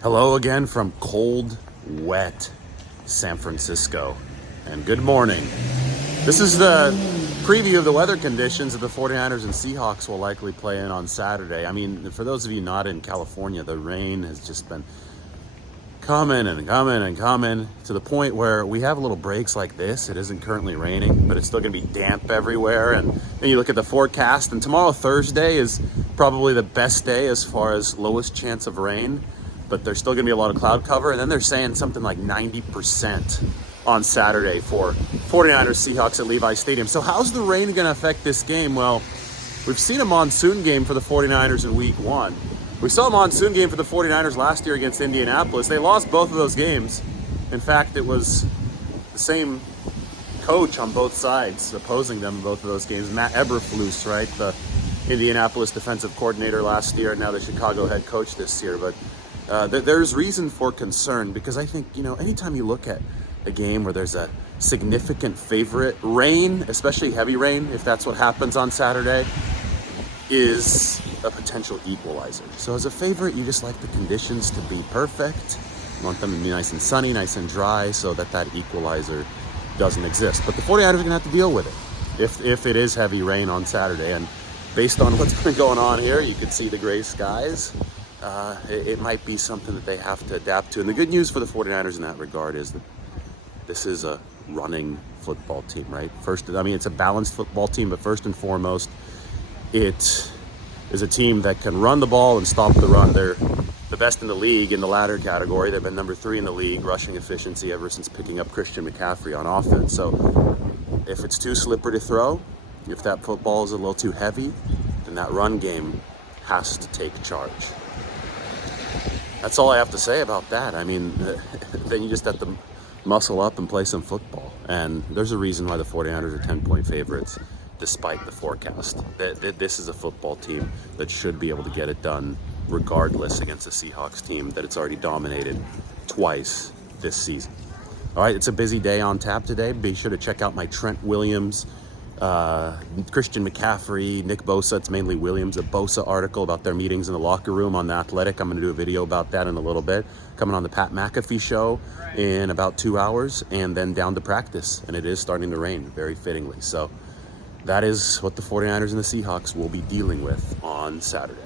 Hello again from cold, wet San Francisco, and good morning. This is the preview of the weather conditions that the 49ers and Seahawks will likely play in on Saturday. I mean, for those of you not in California, the rain has just been coming to the point where we have little breaks like this. It isn't currently raining, but it's still going to be damp everywhere. And then you look at the forecast, and tomorrow, Thursday, is probably the best day as far as lowest chance of rain. But there's still gonna be a lot of cloud cover. And then they're saying something like 90% on Saturday for 49ers Seahawks at Levi Stadium. So how's the rain gonna affect this game? Well, we've seen a monsoon game for the 49ers in week one. We saw a monsoon game for the 49ers last year against Indianapolis. They lost both of those games. In fact, it was the same coach on both sides opposing them in both of those games. Matt Eberflus, right? The Indianapolis defensive coordinator last year, and now the Chicago head coach this year. But there's reason for concern because I think, anytime you look at a game where there's a significant favorite, rain, especially heavy rain, if that's what happens on Saturday, is a potential equalizer. So as a favorite, you just like the conditions to be perfect. You want them to be nice and sunny, nice and dry, so that equalizer doesn't exist. But the 49ers are going to have to deal with it if it is heavy rain on Saturday. And based on what's been going on here, you can see the gray skies. It might be something that they have to adapt to. And the good news for the 49ers in that regard is that this is a running football team, right? It's a balanced football team, but first and foremost, it is a team that can run the ball and stop the run. They're the best in the league in the latter category. They've been number 3 in the league, rushing efficiency, ever since picking up Christian McCaffrey on offense. So if it's too slippery to throw, if that football is a little too heavy, then that run game has to take charge. That's all I have to say about that. I mean, then you just have to muscle up and play some football. And there's a reason why the 49ers are 10-point favorites, despite the forecast. This is a football team that should be able to get it done regardless against a Seahawks team that it's already dominated twice this season. All right, it's a busy day on tap today. Be sure to check out my Trent Williams, Christian McCaffrey, Nick Bosa, it's mainly Williams, a Bosa article about their meetings in the locker room on The Athletic. I'm going to do a video about that in a little bit. Coming on the Pat McAfee show in about 2 hours, and then down to practice. And it is starting to rain, very fittingly. So that is what the 49ers and the Seahawks will be dealing with on Saturday.